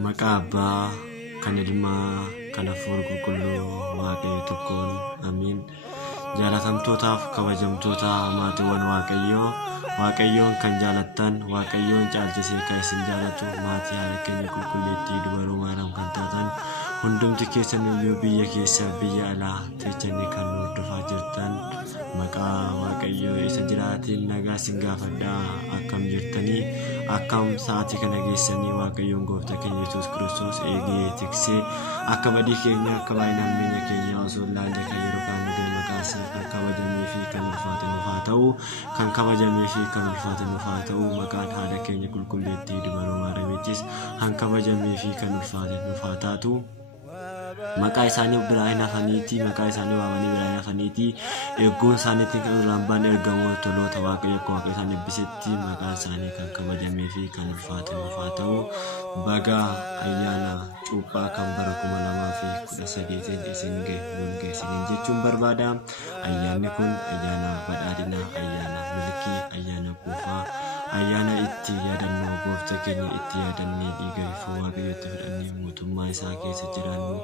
Maqaa Abbaa, kan Ilmaa, kan Hafuura Qulqulluu, Waaqayyo tokkoon. Amiin. Jaalatamtootaaf kabajamtoota maatiiwwan Waaqayyoon kan jaalattan, Waaqayyoon caalchisee kan isin jaalatu maatii haadha keenya qulqulleettii dubaroo Maariyaam kan taatan hundumti keessan iyyuu biyya keessa biyya alaa teechanii kan nu hordofaa jirtan maqaa Waaqayyoo isa jiraatiin nagaa isin gaafadhaa. Akkam jirtanii? Akkam sa'aatii kana geessanii Waaqayyoon Gooftaa keenya Yesuus Kiristoos eegee tiksee akka badii keenya akka baay'inaan meenya keenya osoo ilaalle kan yeroo kaan nu maqaasee kan kabajamee fi kan ulfaate nuuf haa ta'u, kan kabajamee fi kan ulfaate nuuf haa ta'u. Maqaan haadha keenya qulqulleettii dubaroo Maariyaamiittis kan kabajamee fi kan ulfaate nuuf haa taatu. Maqaa isaanii biraa hin hafaniitii, maqaa isaanii waamanii biraa hin hafaniitii, eegguun isaaniitiin kan irraan baan ergamoo toloota Waaqayyo akka Waaqa isaan eebbisetti maqaan isaanii kan kabajamee fi kan ulfaate nuuf haa ta'u. Baga ayyaana cuuphaa kan bara 2018 isin ga'e isiniin jechuun barbaada. Ayyaanni kun ayyaana badhaadhinaa, ayyaana milkii, ayyaana quufaa, ayyaana itti yaadannoo Gooftaa keenya itti yaadannee dhiiga ifuu Waaqayyotti fudhannee mootummaa isaa keessa jiraannu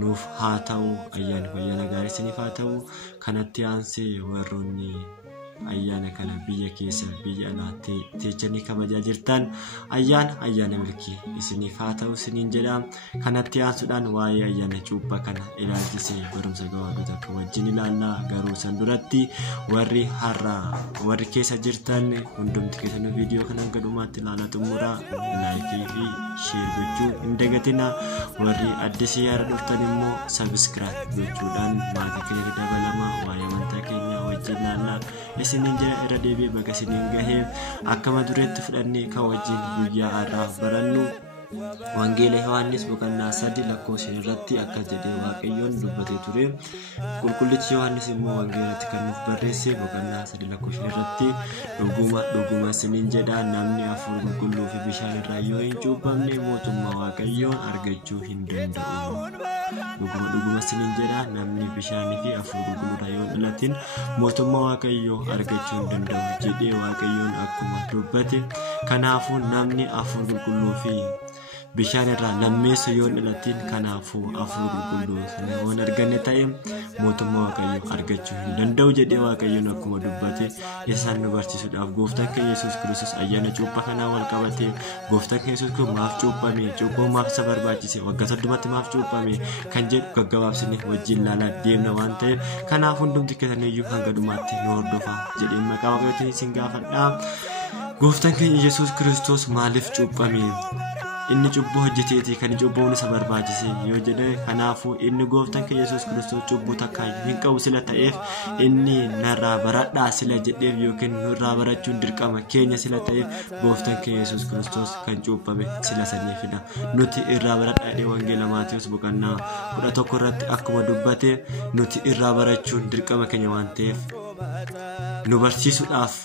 nuuf haa ta'u. Ayyaana gaarii isiniif haa ta'u. Kanatti aansee warroonni ayyaana kana biyya keessa biyya alaa teechanii kabajaa jirtan ayyaana milkii isiniif haa ta'u isiniin jedha. Kanatti aansuudhaan waa'ee ayyaana cuuphaa kana ilaalchisee barumsa gabaabaa akka wajjin ilaallaa. Garuu san duratti warri keessa jirtan hundumti keessanuu viidiyoo kana gadhumaatti ilaalaa xumuraa laayikii fi sheer gochuu hin dagatina. Warri addisii yaada dhuftan immoo sabiskiraayib gochuudhaan maatii keenya dabalamaa waa'ee amantaa keenya wajjin ilaallaa. Isiniin jira irra deebi'ee baga isiniin gahee akkama dureetti fudhannee kan wajjin guyyaa har'aaf barannu Wangeela Yohaannis boqonnaa 3 lakkoofsa irratti akka jedhee Waaqayyoon dubbatee ture. Qulqullichi Yohaannis immoo wangeelatti kan nuuf barreesse boqonnaa 3 lakkoofsa irratti dhuguma isiniin jedha, namni hafuura qulqulluu fi bishaan irraa yoo hin cuuphamne mootummaa Waaqayyoon argachuu hin danda'u. Dhuguma isiniin jedha, namni bishaanii fi hafuura qulqulluu irraa yoo hin dhalatin mootummaa Waaqayyoo argachuu hin danda'u jedhee Waaqayyoon akkuma dubbate. Kanaafuu namni hafuura qulqulluu fi bishaan irraa lammeessa yoo hin dhalatin, kanaafuu hafuura qulqulluu sana yoo hin arganne ta'e mootummaa Waaqayyoo argachuu hin danda'u jedhee Waaqayyoon akkuma dubbate isaan nu barsiisuudhaaf Gooftaan keenya Yesuus Kiristoos ayyaana cuuphaa kanaan wal qabatee Gooftaan keenya Yesuus Kiristoos maaf cuuphame, cuuphaan maaf isa barbaachise, waggaa 30tti maaf cuuphame kan jedhu gaggabaabsinee wajjin ilaalaa deemna waan ta'eef kanaaf hundumti keessaniyyuu hanga dhumaatti nu hordofaa jedheen maqaa Waaqayyootiin isin gaafadhaa. Gooftaan keenya Yesuus Kiristoos maaliif cuuphame? Inni cubbuu hojjeteeti kan cubbuun isa barbaachise yoo jedhe, kanaafuu inni Gooftaan keenya Yesuus Kiristoos cubbuu takka hin qabu sila ta'eef inni narraa baradhaa sila jedheef yookiin nurraa barachuun dirqama keenya sila ta'eef Gooftaan keenya Yesuus Kiristoos kan cuuphame sila saniifidha. Nuti irraa baradhaa wangeela Maatiyos boqonnaa 11 irratti akkuma dubbate nuti irraa barachuun dirqama keenya waan ta'eef nu barsiisuudhaaf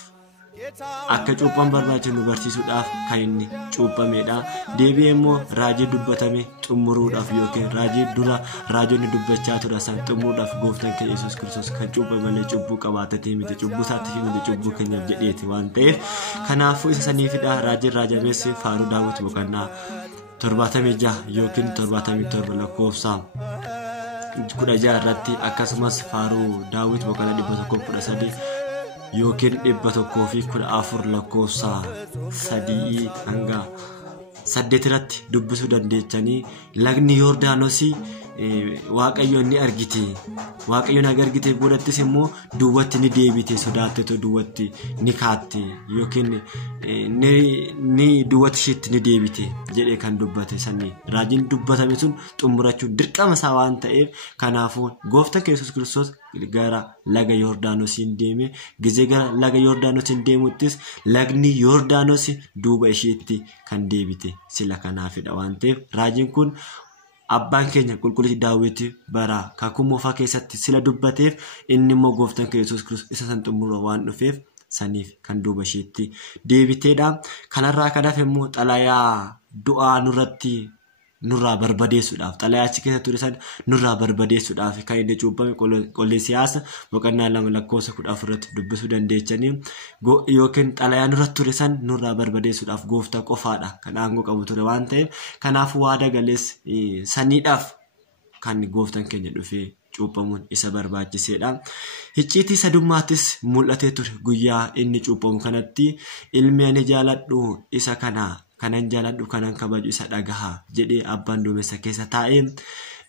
akka cuuphaan barbaachisu nu barsiisuudhaaf kan inni cuuphamedha. Deebi'ee immoo raajii dubbatame xumuruudhaaf yookiin raajonni dubbachaa ture san xumuruudhaaf Gooftaan keenya Yesuus Kiristoos kan cuuphame malee cubbuu qabaatatee miti, cubbuu isaatti miti, cubbuu keenyaaf jedheeti waan ta'eef kanaafuu isa saniifidha. Raajiin raajameessi faaruu Daawit boqonnaa 76 yookiin 77 lakkoofsa 16 irratti akkasumas faaruu Daawit boqonnaa 113 yookiin 114 lakkoofsa 3 hanga 8 irratti dubbisuu dandeechanii lagni Yordaanosii Waaqayyoon ni argite. Waaqayyoon argite booddattis immoo duwwatti ni deebite, sodaatteetoo duwwatti ni kaatte yookiin ni duwwatti isheetti ni deebite jedhee kan dubbate sanii raajiin dubbatame sun xumurachuu dirqama isaa waan ta'eef kanaafuu Gooftaan keenya Yesuus Kiristoos gara laga Yordaanosiin deeme. Gizee gara laga Yordaanosiin deemuttis lagni Yordaanos duuba isheetti kan deebite sila kanaafidha waan ta'eef raajiin kun abbaan keenya qulqullichi Daawit bara kakuu moofaa keessatti sila dubbateef inni immoo Gooftaan keenya Yesuus Kiristoos isa san xumura waan dhufeef saniif kan duuba isheetti deebiteedha. Kanarraa kanaaf immoo xalayaa du'aa nurratti nurraa barbadeessuudhaaf xalayaa achi keessa ture san nurraa barbadeessuudhaaf kan inni cuuphame Qolesiyaas boqonnaa 2:14 irratti dubbisuu dandeechanii yookiin xalayaa nurra ture san nurraa barbadeessuudhaaf gooftaa qofaadha kan aangoo qabu ture waan ta'eef kanaaf waada galees saniidhaaf kan gooftaan keenya dhufee cuuphamuun isa barbaachiseedha. Icciitii sadummaattis mul'atee ture guyyaa inni cuuphamu kanatti ilmi ani jaaladhu isa kanan jaaladhu kanan kabaju isa dhagahaa jedhee abbaan duumessa keessa taa'ee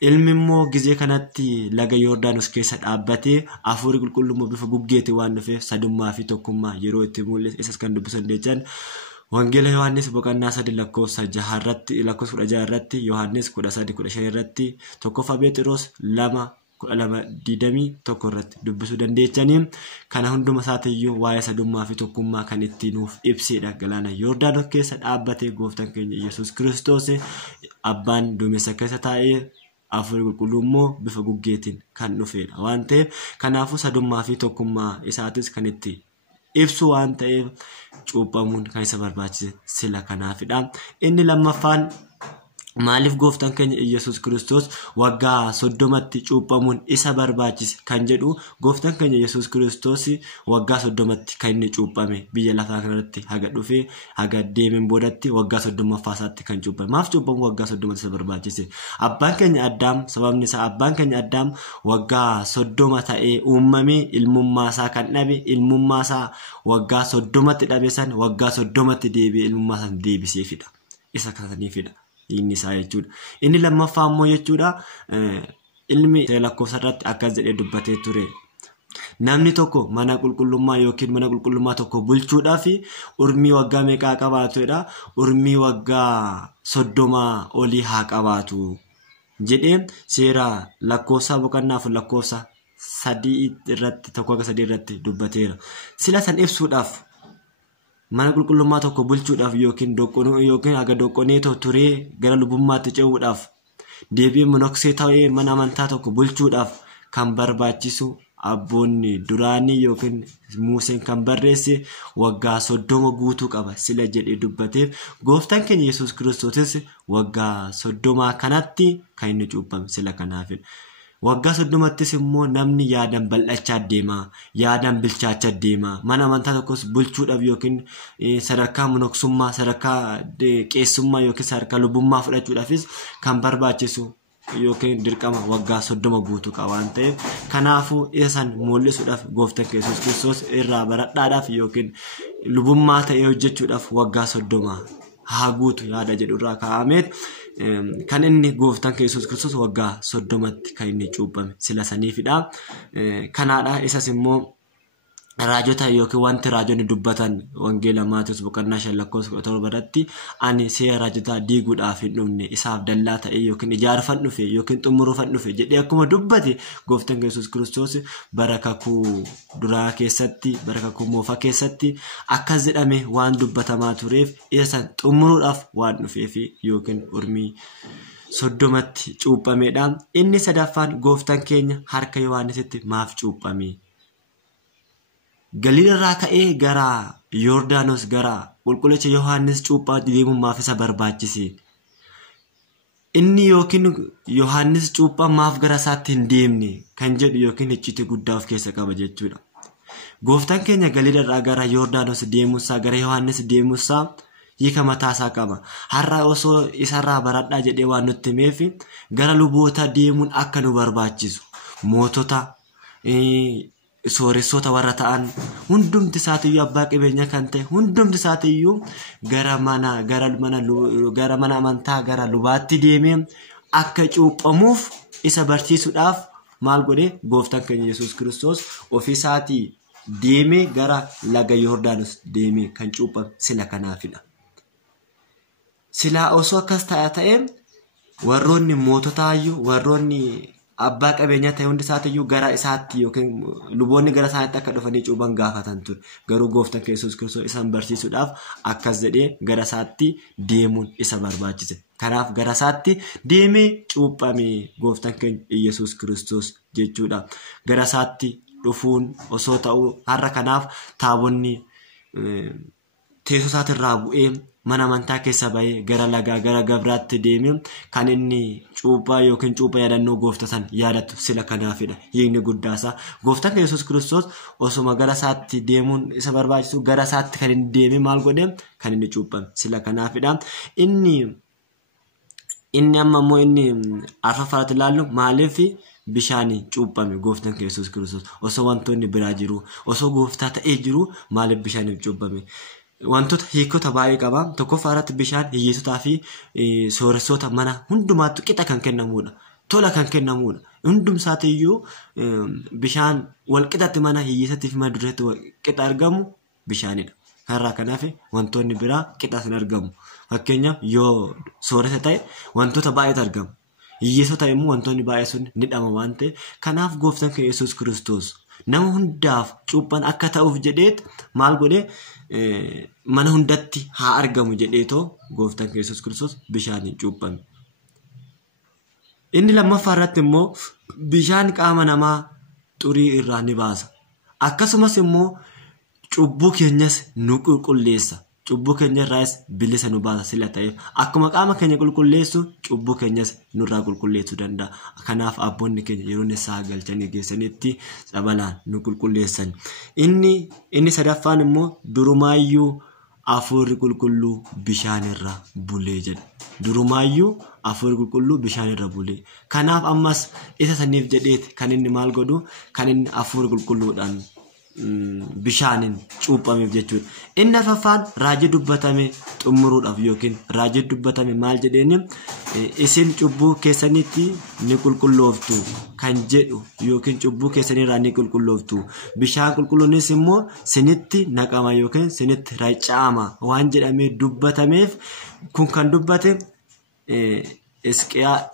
ilmi immoo gizee kanatti laga Yordaanos keessa dhaabbatee hafuurri qulqullummaa bifa guggeetti waan dhufeef sadummaa fi tokkummaa yeroo itti mul'ise isas kan dubbisan deechan Wangeela Yohaannis boqonnaa 3:6 irratti 16 irratti Yohaannis 13:15 irratti tokkoffaa Phexros 2:21 irratti dubbisuu dandeechanii kana hunduma isaatiiyyuu waa'ee sadummaa fi tokkummaa kan itti nuuf ibsedha. Galaana Yordaanos keessa dhaabbatee gooftaan keenya Yesuus Kiristoos abbaan duumessa keessa taa'ee hafuurri qulqulluun immoo bifa guggeetiin kan dhufedha waan ta'eef kanaafuu sadummaa fi tokkummaa isaatis kan itti ibsu waan ta'eef cuuphamuun kan isa barbaachise sila kanaafidha. Inni lammaffaan maaliif gooftaan keenya Yesuus Kiristoos waggaa 30tti cuuphamuun isa barbaachise kan jedhu gooftaan keenya Yesuus Kiristoos waggaa 30tti kan inni cuuphame biyya lafaa kanarratti haga dhufee haga deemeen boodatti waggaa 30ffaasaatti kan cuuphame. Maaf cuuphamu waggaa 30tti isa barbaachise? Abbaan keenya Addaam sababni isaa abbaan keenya Addaam waggaa 30 ta'ee uumamee ilmummaa isaa kan dhabe ilmummaa isaa waggaa 30tti dhabe san waggaa 30tti deebi'ee ilmummaa isaa deebiseefidha. Isa kananiifidha. Inni isaa jechuudha. Inni lammaffaa immoo jechuudha ilmi lakkoofsa irratti akkas jedhee dubbatee ture. Namni tokko mana qulqullummaa yookiin mana qulqullummaa tokko bulchuudhaaf urmii waggaa meeqaa qabaatudha? Urmii waggaa 30 olii haa qabaatu jedhee seera lakkoofsa boqonnaa 4 lakkoofsa 3 irratti 1-3 irratti dubbateera. Sila san ibsuudhaaf mana qulqullummaa tokko bulchuudhaaf yookiin haga doqonee turee gara lubummaatti ce'uudhaaf deebi'ee monoksee ta'ee mana amantaa tokko bulchuudhaaf kan barbaachisu abboonni duraanii yookiin Museen kan barreesse waggaa 30 guutuu qaba sila jedhee dubbateef gooftaan keenya Yesuus Kiristoosis waggaa 30 kanatti kan inni cuuphame sila kanaafidha. Waggaa 30ttis immoo namni yaadan bal'achaa deema yaadan bilchaachaa deema mana amantaa tokkos bulchuudhaaf yookiin sadarkaa monoksummaa sadarkaa qeessummaa yookiin sadarkaa lubummaa fudhachuudhaafis kan barbaachisu yookiin dirqama waggaa 30 guutuu qaba waan ta'eef kanaafuu isaan mul'isuudhaaf gooftaan Yesuus Kiristoos irraa baradhaadhaaf yookiin lubummaa ta'ee hojjechuudhaaf waggaa 30 haa guutu yaada jedhu irraa kaa'ameet kan inni gooftaan Yesuus Kiristoos waggaa 30tti kan inni cuuphame sila saniifidha. Kanaadha isas immoo raajota yookiin wanti raajonni dubbatan wangeela Maatiyos boqonnaa 5:17 irratti ani seera raajotaa diiguudhaaf hin dhufne isaaf dallaa ta'ee yookiin ijaarfan dhufe yookiin xumuruufan dhufe jedhee akkuma dubbate gooftaan Yesuus Kiristoos bara kakuu duraa keessatti bara kakuu moofaa keessatti akkas jedhame waan dubbatamaa tureef isa san xumuruudhaaf waan dhufeef yookiin urmii 30tti cuuphameedha. Inni sadaffaan gooftaan keenya harka Yohaannisitti maaf cuuphame? Galiilarraa ka'ee gara Yordaanos gara qulqullicha Yohaannis cuuphaa deemuudhaaf isa barbaachise. Inni yookiin Yohaannis cuuphaa maaf gara isaatti hin deemne kan jedhu yookiin icciitii guddaa of keessa qaba jechuudha. Gooftaan keenya Galiilarraa gara Yordaanos deemuusaa gara Yohaannis deemuusaa hiika mataasaa qaba. Har'a osoo isarraa baradhaa jedhee waan nutti himeef gara luboota deemuun akka nu barbaachisu mootota sooressoota warra ta'an hundumti isaatiiyyuu abbaa qabeenya kan ta'e hundumti isaatiiyyuu gara mana amantaa gara lubaatti deemee akka cuuphamuuf isa barsiisuudhaaf maal godhe gooftaan keenya Yesuus Kiristoos ofii isaatii deemee gara laga Yordaanos deemee kan cuuphame sila kanaafidha. Sila osoo akkas ta'e warroonni moototaayyuu warroonni abbaa qabeenya ta'e hundi isaatiiyyuu gara isaatti yookiin luboonni gara isaatti akka dhufanii cuuphan gaafatan ture. Garuu gooftaan Yesuus Kiristoos isaan barsiisuudhaaf akkas jedhee gara isaatti deemuun isa barbaachise. Kanaaf gara isaatti deemee cuuphame gooftaan keenya Yesuus Kiristoos jechuudha. Gara isaatti dhufuun osoo ta'u har'a kanaaf taabonni teessoo isaatirraa bu'ee mana amantaa keessa bahee gara lagaa gara gabraatti deeme kan inni cuuphaa yookiin cuuphaa yaadannoo gooftaa san yaadatu sila kanaafidha. Hiikni guddaasaa gooftaan Yesuus Kiristoos osuma gara isaatti deemuun isa barbaachisu gara isaatti kan inni deeme maal godhe kan inni cuuphame sila kanaafidha. Inni amma immoo inni arfaffaatti ilaallu maaliif bishaanii cuuphame gooftaan Yesuus Kiristoos osoo wantoonni biraa jiru osoo gooftaa ta'ee jiru maaliif bishaaniif cuuphame? Wantoota hiikota baay'ee qaba. Tokkoffaarratti bishaan hiyyeessotaa fi sooressoota mana hundumaatti qixa kan kennamudha. Tola kan kennamudha. Hundumsaatiyyuu bishaan wal qixatti mana hiyyeessatti fi mana dureetti qixa argamu bishaanidha. Har'a kanaaf wantoonni biraa qixa hin argamu. Fakkeenyaaf yoo sooressa ta'e wantoota baay'eetu argama. Hiyyeessota immoo wantoonni baay'ee sun ni dhama waan ta'eef kanaaf gooftaan Yesuus Kiristoos nama hundaaf cuuphan akka ta'uuf jedheet maal godhee mana hundatti haa argamu jedheetoo gooftaan Yesuus Kiristoos bishaaniin cuuphame. Inni lammaffaarratti immoo bishaan qaama namaa xurii irraa ni baasa. Akkasumas immoo cubbuu keenyas nu qulqulleessa. Cubbuu keenya irraas bilisa nu baasa sila ta'eef akkuma qaama keenya qulqulleessu cubbuu keenyas nurraa qulqulleessuu danda'a. Kanaaf abboonni keenya yeroo isaa galchanii geessanitti sabalaan nu qulqulleessan. Inni sadaffaan immoo durumaayyuu hafuurri qulqulluu bishaanirra bulee jedha. Durumaayyuu hafuurri qulqulluu bishaanirra bulee. Kanaaf ammas isa saniif jedheeti kan inni maal godhu kan inni hafuurri qulqulluudhaan bishaaniin cuuphameef jechuudha. Inni arfaffaan raajii dubbatame xumuruudhaaf yookiin raajii dubbatame maal jedheeni isin cubbuu keessanitti ni qulqullooftu kan jedhu yookiin cubbuu keessanirraa ni qulqullooftu. Bishaan qulqulluunis immoo sinitti naqama yookiin sinitti raca'ama waan jedhamee dubbatameef kun kan dubbate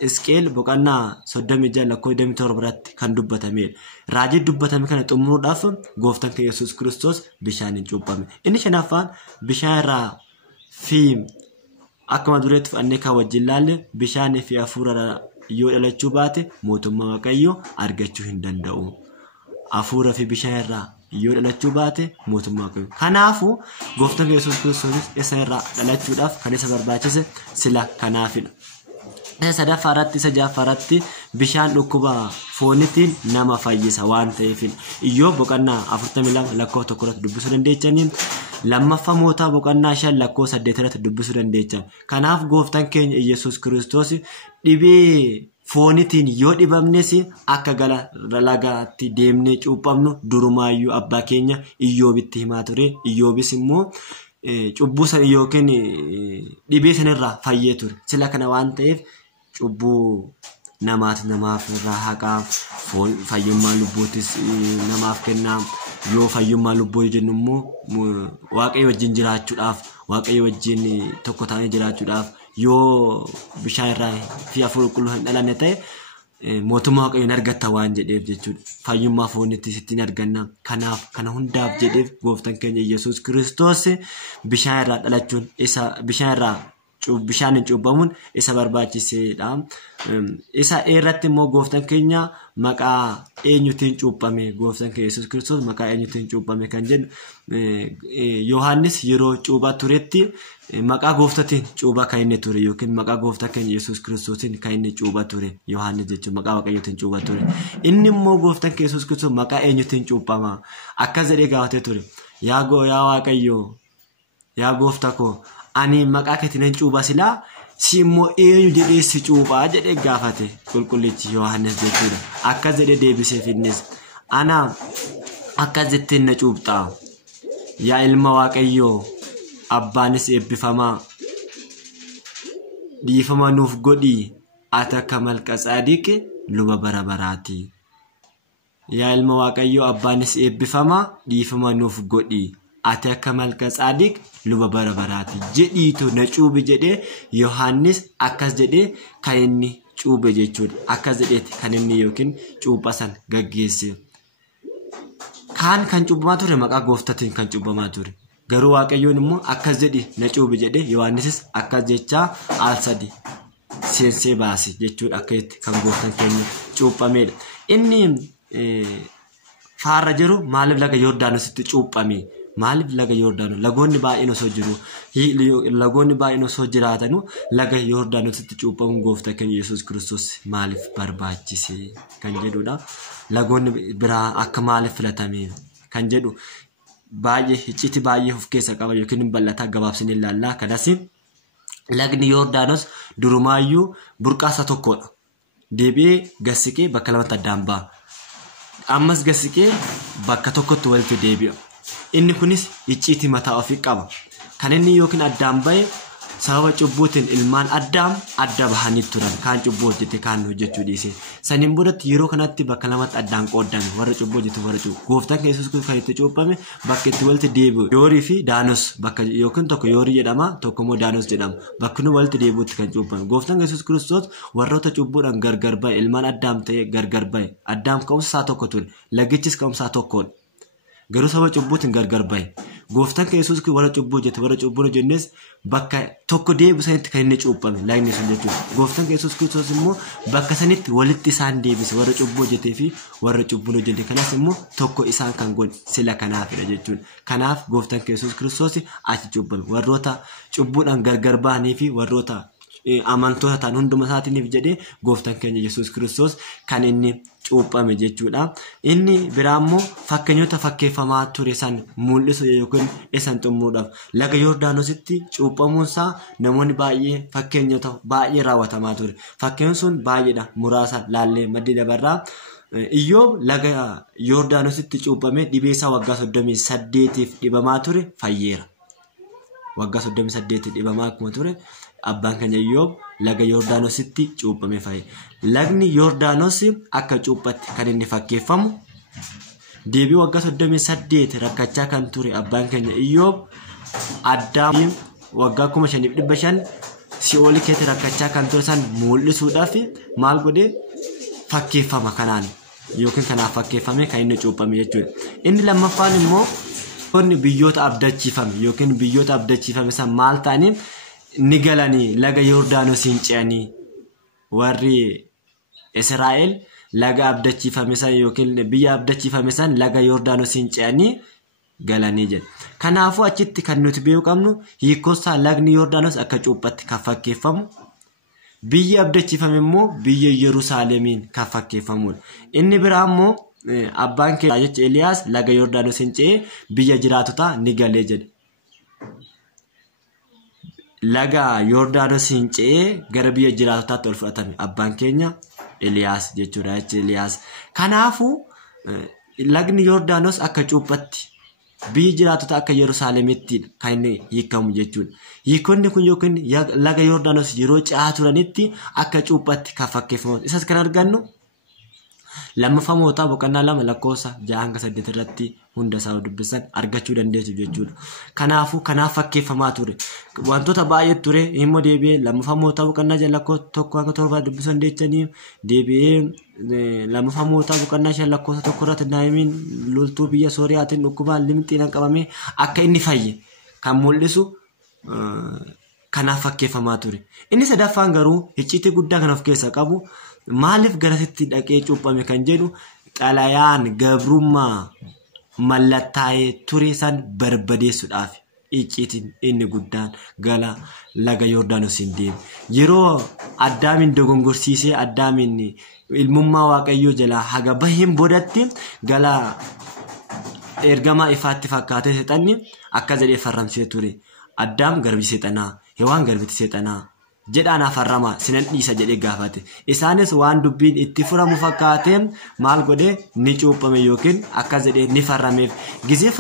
Isqeel boqonnaa 36 lakkoo 27 biratti kan dubbatamedha. Raajii dubbatame kana xumuruudhaaf gooftaan Yesuus Kiristoos bishaaniin cuuphame. Inni shanaffaan bishaan irraa fi akkuma dureetti fudhannee kan wajjin ilaalle bishaanii fi hafuura yoo dhalachuu baate mootummaa Waaqayyoo argachuu hin danda'u. Hafuura fi bishaan irraa yoo dhalachuu baate mootummaa Waaqayyoo. Kanaafuu gooftaan Yesuus Kiristoos isa irraa dhalachuudhaaf kan isa barbaachise sila kanaafidha. Sadaffaarratti isa ja'affaarratti bishaan dhukkuba foonitiin nama fayyisa waan ta'eef Iyyoob boqonnaa 42 lakkoo 1 irratti dubbisuu dandeechaniin lammaffaa mootaa boqonnaa 5 lakkoo 8 irratti dubbisuu dandeechan. Kanaaf gooftaan keenya Yesuus Kiristoos dhibee foonitiin yoo dhibamnes akka gara lagaatti deemnee cuuphamnu durumaayyuu abbaa keenya Iyyoobitti himaa ture. Iyyoobis immoo cubbuu san yookiin dhibee sanirraa fayyee ture. Sila kana waan ta'eef cubbuu namaaf irraa haqaa fayyummaa lubbuutis namaaf kennaa. Yoo fayyummaa lubbuu jennu immoo Waaqayyo wajjin jiraachuudhaaf Waaqayyo wajjin tokko ta'anii jiraachuudhaaf yoo bishaan irraa fi hafuura qulqulluu hin dhalanne ta'e mootummaa Waaqayyoon argatta waan jedheef jechuudha. Fayyummaa foonittis ittiin arganna. Kanaaf kana hundaaf jedheef gooftaan keenya Yesuus Kiristoos bishaan irraa dhalachuun isa bishaan irraa bishaaniin cuuphamuun isa barbaachiseedha. Isa irratti immoo gooftaan keenya maqaa eenyutiin cuuphame gooftaan keenya Yesuus Kiristoos maqaa eenyutiin cuuphame kan jedhu Yohaannis yeroo cuuphaa turetti maqaa gooftaatiin cuuphaa kan inni ture yookiin maqaa gooftaa keenya Yesuus Kiristoosiin kan inni cuuphaa ture Yohaannis jechuun maqaa Waaqayyootiin cuuphaa ture. Inni immoo gooftaan keenya Yesuus Kiristoos maqaa eenyutiin cuuphama akkas jedhee gaafatee ture. Yaa Waaqayyoo yaa gooftaa koo ani maqaa keetiin cuuphaa silaa si immoo eenyu jedhee si cuuphaa jedhee gaafate qulqullichi Yohaannis jechuudha. Akkas jedhee deebiseef innis ana akkas jetteen na cuuphaa yaa ilma Waaqayyoo abbaanis eebbifamaa dhiifama nuuf godhii ati akka Malkiiseedeq luba bara baraati. Yaa ilma Waaqayyoo abbaanis eebbifamaa dhiifama nuuf godhii ati akka Malkiiseedeq luba bara baraati jedhiitu na cuubi jedhee Yohaannis akkas jedhee kan inni cuube jechuudha. Akkas jedheeti kan inni yookiin cuuphaa san gaggeesse. Kan cuuphamaa ture maqaa gooftaatiin kan cuuphamaa ture. Garuu Waaqayyoon immoo akkas jedhi na cuubi jedhee Yohaannisis akkas jechaa al sadi seensee baase jechuudha. Akka itti kan gooftaan keenya cuuphamedha. Inni faarra jiru maaliif laga Yordaanositti cuuphame Maaliif laga Yordaanos? Lagoonni baay'een osoo jiru, lagoonni baay'een osoo jiraatanu laga Yordaanositti cuuphamuun gooftaa keenya Yesuus Kiristoos maaliif barbaachise kan jedhudha. Lagoonni biraa akka maaliif filatame kan jedhu baay'ee icciitii baay'ee of keessa qaba yookiin bal'ataa gabaabsinee ilaalla. Kanas lagni Yordaanos durumaayyuu burqaasa tokkodha. Deebi'ee gassiqee bakka lamatti addaan ba'a. Ammas gassiqee bakka tokkotti walitti deebi'a. Inni kunis icciitii mataa ofii qaba. Kan inni yookiin addaan ba'e sababa cubbuutiin ilmaan Addaam adda bahanii turan. Kaan cubbuu hojjete kaan hojjechuu dhiise. Saniin boodatti yeroo kanatti bakka lamatti addaan qoodame. Warra cubbuu hojjete warra cubbuu. Gooftaan keenya Yesuus Kiristoos kan itti cuuphame bakka itti walitti deebi'u. Yoorii fi Daanos bakka yookiin tokko Yoorii jedhama, tokko immoo Daanos jedhama. Bakki nu walitti deebi'utti kan cuuphame. Gooftaan keenya Yesuus Kiristoos warroota cubbuudhaan gargar ba'e, ilmaan Addaam ta'ee gargar ba'e. Addaam ka'umsa isaa tokko ture. Lagichis ka'umsa isaa tokkodha. Garuu sababa cubbuutiin gargar ba'e. Gooftaan keenya Yesuus Kiristoos warra cubbuu hojjete warra cubbuu hojjennes bakka tokko deebi'u sanitti kan inni cuuphame lagni sun jechuudha. Gooftaan keenya Yesuus Kiristoos immoo bakka sanitti walitti isaan deebise warra cubbuu hojjetee fi warra cubbuu hojjete. Kanas immoo tokko isaan kan godhe sila kanaafidha jechuudha. Kanaaf gooftaan keenya Yesuus Kiristoos achi cuuphame. Warroota cubbuudhaan gargar ba'anii fi warroota amantoota ta'an hunduma isaatiiniif jedhee gooftaan keenya Yesuus Kiristoos kan inni cuuphame jechuudha. Inni biraa immoo fakkeenyota fakkeeffamaa ture san mul'isu yookiin isan xumuruudhaaf laga Yordaanositti cuuphamuunsaa namoonni baay'ee fakkeenyota baay'ee raawwatamaa ture. Fakkeenyi sun baay'eedha. Muraasa laallee maddii dabarraa. Iyyoob laga Yordaanositti cuuphamee dhibee isaa waggaa 38 dhibamaa ture fayyeera. Waggaa 38 dhibamaa akkuma ture. Abbaan keenya Iyyoob laga Yordaanositti cuuphame fayyee. Lagni Yordaanos akka cuuphatti kan inni fakkeeffamu deebii waggaa 38 rakkachaa kan ture abbaan keenya Iyyoob Addaam waggaa 5,500 Si'ool keessa rakkachaa kan ture san mul'isuudhaaf maal godhee fakkeeffama kanaan yookiin kanaaf fakkeeffame kan inni cuuphame jechuudha. Inni lammaffaan immoo qonni biyyoota abdachiifame yookiin biyyoota abdachiifame san maal ta'anii ni galanii laga Yordaanosiin ce'anii warri Israa'el laga abdachiifame san yookiin biyya abdachiifame san laga Yordaanosiin ce'anii galanii jedha. Kanaafuu achitti kan nuti beekuu qabnu hiikkosaa lagni Yordaanos akka cuuphatti kan fakkeeffamu biyya abdachiifame immoo biyya Yerusaalemiin kan fakkeeffamudha. Inni biraa immoo abbaan keenya jecha Eliyaas laga Yordaanosiin ce'ee biyya jiraatotaa ni galee jedha. Laga Yordaanosiin ce'ee gara biyya jiraatotaatti ol fudhatame abbaan keenya Eliyaas jechuudha jecha Eliyaas. Kanaafuu lagni Yordaanos akka cuuphatti biyyi jiraatota akka Yerusaalemitti kan inni hiikamu jechuudha. Hiikonni kun yookiin laga Yordaanos yeroo ce'aa turanitti akka cuuphatti kan fakkeeffamu. Isas kan argannu lammaffaa mootaa boqonnaa 2 lakkoofsa 6-8 irratti hunda isaa dubbisan argachuu dandeessu jechuudha. Kanaafuu kanaaf fakkeeffamaa ture. Wantoota baay'ee ture immoo deebi'ee lammaffaa mootaa boqonnaa 6 lakkoofsa 1-7 dubbisan deechanii deebi'ee lammaffaa mootaa boqonnaa 5 lakkoofsa 1 irratti Naa'imiin loltuu biyya Sooriyaatiin dhukkubaan limxiidhaan qabamee akka inni fayye kan mul'isu kanaaf fakkeeffamaa ture. Inni sadaffaan garuu icciitii guddaa kan of keessaa qabu maaliif garasitti dhaqee cuuphame kan jedhu xalayaan gabrummaa mallattaa'ee ture san barbadeessuudhaaf icciitiin inni guddaan gala laga Yordaanosiin deeme. Yeroo Addaamin dogongorsiisee Addaamin ilmummaa Waaqayyoo jalaa haga baheen boodatti gala ergamaa ifaatti fakkaatee seexanni akka jedhee farramsee ture. Addaam garbi seexanaa, Hewaan garbiti seexanaa jedhaan afarrama sinan dhiisa jedhee gaafate. Isaanis waan dubbiin itti furamu fakkaatee maal godhee ni cuuphame yookiin akka jedhee ni farrameef. Gizee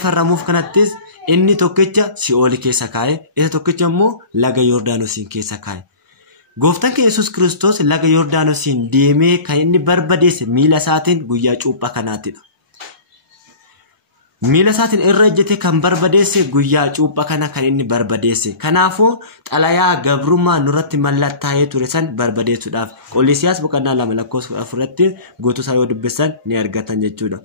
farramuuf kanattis inni tokkicha Si'ool keessa kaa'e, isa tokkicha immoo laga Yordaanosiin keessa kaa'e. Gooftaan keenya Yesuus Kiristoos laga Yordaanosiin deemee kan inni barbadeesse miila isaatiin guyyaa cuuphaa kanaatidha. Miila isaatiin irra ejjete kan barbadeesse guyyaa cuuphaa kana kan inni barbadeesse. Kanaafuu xalayaa gabrummaa nurratti mallattaa'ee ture san barbadeessuudhaaf Qoolisiyaas boqonnaa 2 lakkoofsa 4 irratti guutuu isaa yoo dubbisan ni argatan jechuudha.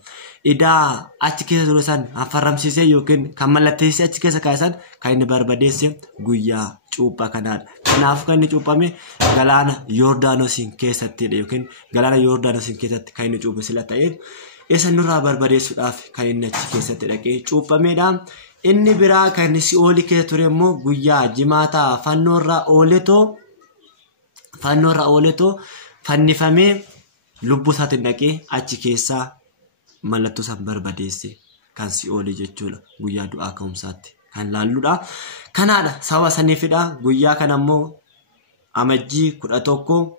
Idaa achi keessa ture san affarramsiisee yookiin kan mallatteessee achi keessa kaa'e san kan inni barbadeesse guyyaa cuuphaa kanaadha. Kanaafuu kan inni cuuphame galaana Yordaanosiin keessattidha yookiin galaana Yordaanosiin keessatti kan inni cuuphe sila ta'eef isa nurraa barbadeessuudhaaf kan inni achi keessatti dhaqee cuuphameedha. Inni biraa kan Si'oolii keessa ture immoo guyyaa jimaataa fannoorra ooletoo fannifamee lubbuu isaatiin dhaqee achi keessaa mallattoo san barbadeesse kan Si'oolii jechuudha. Guyyaa du'aa ka'umsaatti kan laalluudha. Kanaadha saba saniifidha. Guyyaa kana immoo amajjii 11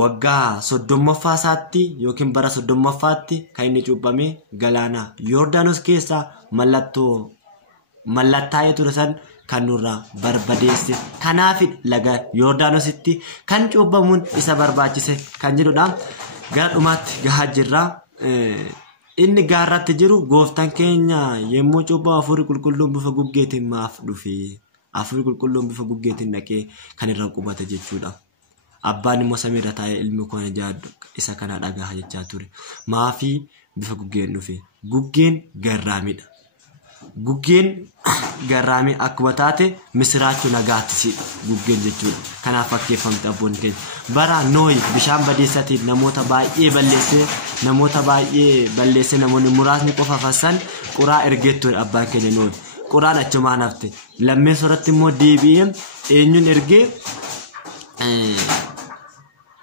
waggaa 30ffaa isaatti yookiin bara 30ffaatti kan inni cuuphamee galaana Yordaanos keessaa mallattaa'ee ture san kan nurraa barbadeesse. Kanaaf laga Yordaanositti kan cuuphamuun isa barbaachise kan jedhudha. Gara dhumaatti gahaa jirra. Inni gaarratti jiru gooftaan keenya yemmuu cuuphamu Hafuurri Qulqulluun bifa guggeetiin maaf dhufe? Hafuurri Qulqulluun bifa guggeetiin dhaqee kan irra qubate jechuudha. Abbaan immoo samiirra taa'ee ilmi koo jaaddu isa kana dhagaha jechaa ture. Maafii bifa guggeen dhufe? Guggeen garraamidha. Guggeen garraamii akkuma taate misiraachuu nagaattisidha guggeen jechuudha. Kanaaf fakkeeffamte abboonni keenya. Bara Nooyi bishaan badiisaatiin namoota baay'ee balleessee namoonni muraasni qofa fassan quraa ergee ture abbaan keenya Nooyi. Quraan achumaan hafte. Lammeessa irratti immoo deebi'ee eenyuun ergee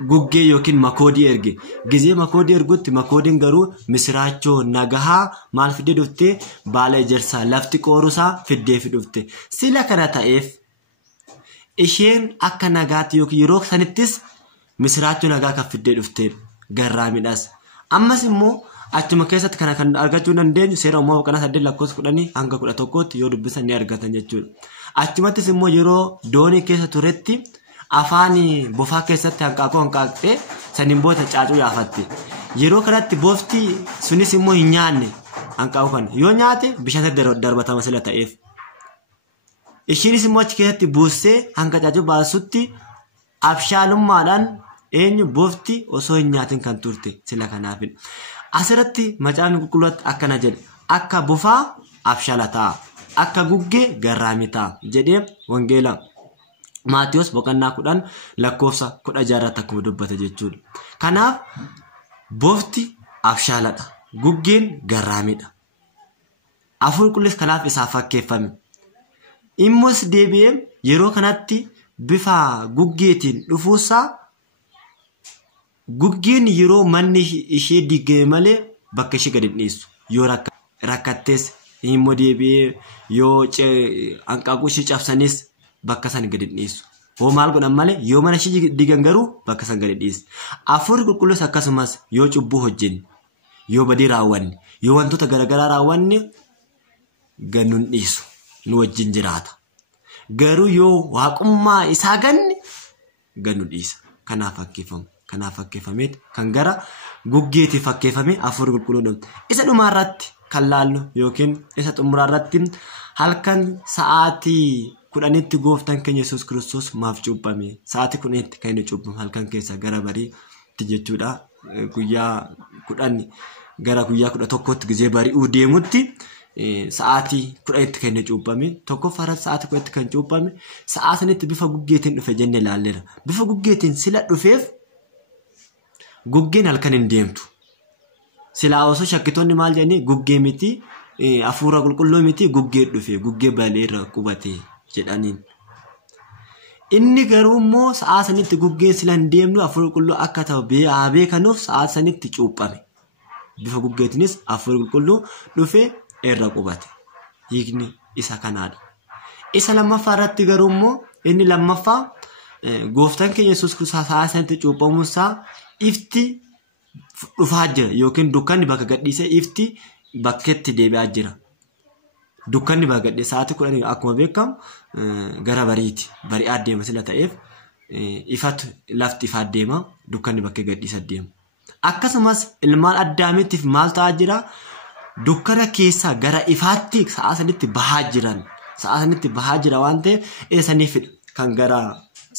guggee yookiin makoodii erge. Gizee makoodii ergutti makoodiin garuu misiraachoo nagahaa maal fidee dhufte? Baala ejersaa lafti qoorusaa fiddee dhufte. Sila kana ta'eef isheen akka nagaatti yookiin yeroo sanittis misiraachoo nagaa kan fiddee dhufte garraamidhas. Ammas immoo achuma keessatti kana kan argachuu dandeenyu seera uumamaa boqonnaa 8 lakkoofsa 10 hanga 11tti yoo dubbisan ni argatan jechuudha. Achumattis immoo yeroo doonii keessa turetti afaan bofaa keessatti hanqaaqxee saniin booda caacuu yaafatte. Yeroo kanatti bofti sunis immoo hin nyaanne hanqaaquu kana yoo nyaate bishaan darbatama sila ta'eef. Isheenis immoo achi keessatti buustee hanga caacuu baasutti abshaalummaadhaan eenyu bofti osoo hin nyaatin kan turte sila kanaafidha. Asirratti macaafni qulqulluutti akkana jedhe akka bofaa abshaala ta'a akka guggee garraamii ta'a jedhee wangeela Maatiyos boqonnaa 10 lakkoofsa 16 akkuma dubbate jechuudha. Kanaaf bofti abshaaladha. Guggeen garraamidha. Hafuurri Qulqulluus kanaaf isaaf fakkeeffame. Immoos deebi'ee yeroo kanatti bifa guggeetiin dhufuusaa guggeen yeroo manni ishee diigame malee bakka ishee gadi dhiisu. Yoo rakkattees immoo deebi'ee yoo hanqaaquu ishee cabsanis bakka san gadi dhiisu. Hoo maal godhan malee yoo mana ishee diigan garuu bakka san gadi dhiisu. Hafuurri Qulqulluus akkasumas yoo cubbuu hojjenne, yoo badii raawwanne, yoo wantoota garaagaraa raawwanne gannuun dhiisu nu wajjin jiraata. Garuu yoo waaqummaa isaa ganne gannu dhiisa. Kanaaf fakkeeffameet kan gara guggeetii fakkeeffame Hafuurri Qulqulluun isa dhumaarratti kan laallu yookiin isa xumuraarratti halkan sa'aatii 10tti gooftaan keenya Yesuus Kiristoos maaf cuuphame? Sa'aatii 10tti kan inni cuuphame halkan keessa gara bariitti jechuudha. Guyyaa 10 gara guyyaa 11tti gizee bari'uu deemutti sa'aatii 10tti kan inni cuuphame. Tokkoffaa sa'aatii 10tti kan cuuphame sa'aa sanitti bifa guggeetiin dhufe jenne ilaalleera. Bifa guggeetiin sila dhufeef guggeen halkan hin deemtu. Silaa osoo shakkitoonni maal jedhanii guggee miti Hafuura Qulqulluu miti guggee dhufe guggee balee irra qubate jedhaniin. Inni garuu immoo sa'aa sanitti guggeen sila hin deemnu Hafuura Qulqulluu akka ta'u beekanuuf sa'aa sanitti cuuphame. Bifa guggeetiinis Hafuura Qulqulluu dhufe irra qubate. Hiikni isa kanaadha. Isa lammaffaa irratti garuu immoo inni lammaffaa gooftaan keenya Yesuus Kiristoos sa'aa sanitti cuuphamuunsaa ifti dhufaa jira yookiin dukkanni bakka gadhiisee ifti bakkeetti deebi'aa jira. Dukkanni bakka gadhiisee sa'aatii 10 akkuma beekamu gara bariiti. Bari'aa deema sila ta'eef ifatu lafti ifaa deema dukkanni bakka gadhiisa deema. Akkasumas ilmaan Addaamiitiif maal ta'aa jira? Dukkana keessaa gara ifaatti sa'aa sanitti bahaa jiran. Sa'aa sanitti bahaa jira waan ta'eef eessaniif kan gara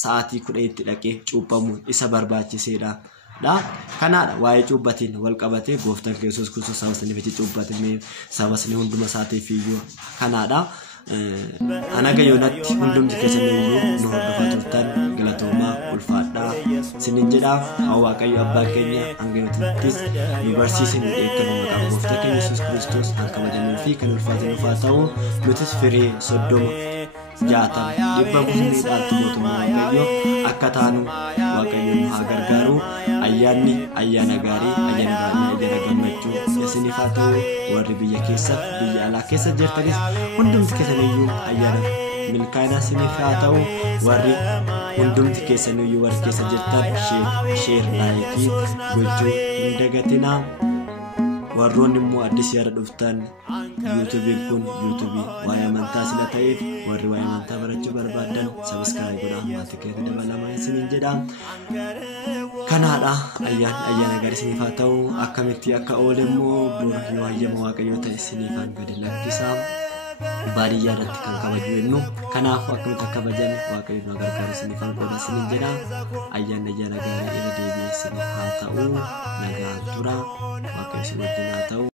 sa'aatii 10tti dhaqee cuuphamuun isa barbaachiseedha. Kanaadha waa'ee cuuphatiin wal qabatee gooftaan keenya Yesuus Kiristoos saba saniif cuuphatee saba sanii hunduma isaatiif iyyuu kanaadha. Anaga yoonatti hundumti keessan iyyuu nu hordofaa turtan galatoomaa ulfaadhaa. isinin jedha. Waaqayyo abbaa keenya hanga nutis nu barsiisin eeggannoo maqaa gooftaa keenya Yesuus Kiristoos kan kabajamuu fi kan ulfaatan ufaa ta'u nutis firii 30 60 100 mootummaa Waaqayyo akka taanu Waaqayyo nu haa gargaaru. Ayyaana gaarii ayyaana baay'ee ayyaana gammachuu isiniif haa ta'u. Warri biyya keessa biyya alaa keessa jirtanis hundumti keessaniyyuu ayyaana milkaa'ina isiniif haa ta'u. Warri hundumti keessaniyyuu warri keessa jirtan sheer laayikii gochuu hin dagatinaa. Warroonni immoo addis yaada dhuftan YouTube kun YouTube waa'ee amantaa sila ta'eef warri waa'ee amantaa barachuu barbaadan subscribe godhaa maatii keetti dabalamaa isiniin jedha. Kanaadha ayyaana gaarii isiniif haa ta'u. Akkamitti akka oole immoo bor yoo hayyama Waaqayyoo ta'e isiniifan gadi lakkisaa. Baadiyyaa irratti kan kabaju jennu kanaaf akkamitti akka kabajame Waaqayyo nu gargaaru isiniifan godha isiniin jedha. Ayyaana gaarii irra deebi'ee isiniif haa ta'u. Nagaan tura. Waaqayyo isin wajjin haa ta'u.